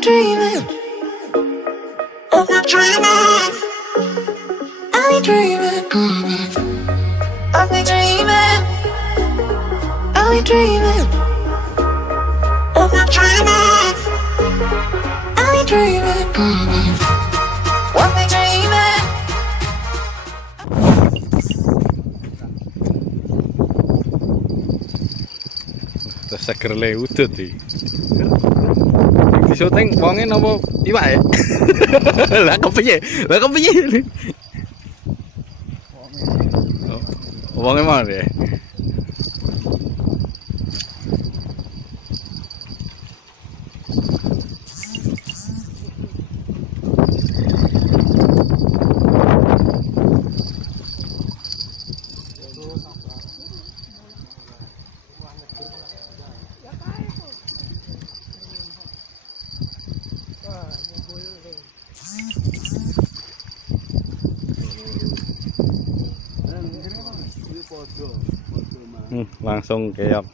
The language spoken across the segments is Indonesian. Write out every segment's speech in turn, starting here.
dreaming. Are we dreaming? Are we dreaming? Are we dreaming? Are we dreaming? Are we dreaming? Are we dreaming? Are we dreaming? Terus seger leudut iki. Di syuting wonge napa iwak ya? Lah kepiye? Lah kepiye? Wonge mau ya. Langsung keok.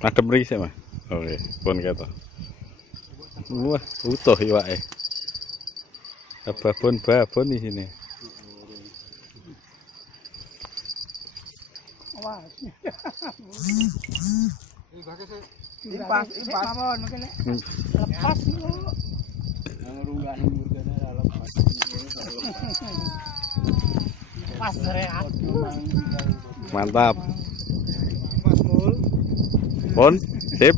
Adem ri sih, Mas. Oke, pun ketok. Wah, utuh iwake. Babon di sini. Wah. Impas mawon mengkene. Lepas lho. Ngrunggani lepas. Pas reak. Mantap. Pun, sip.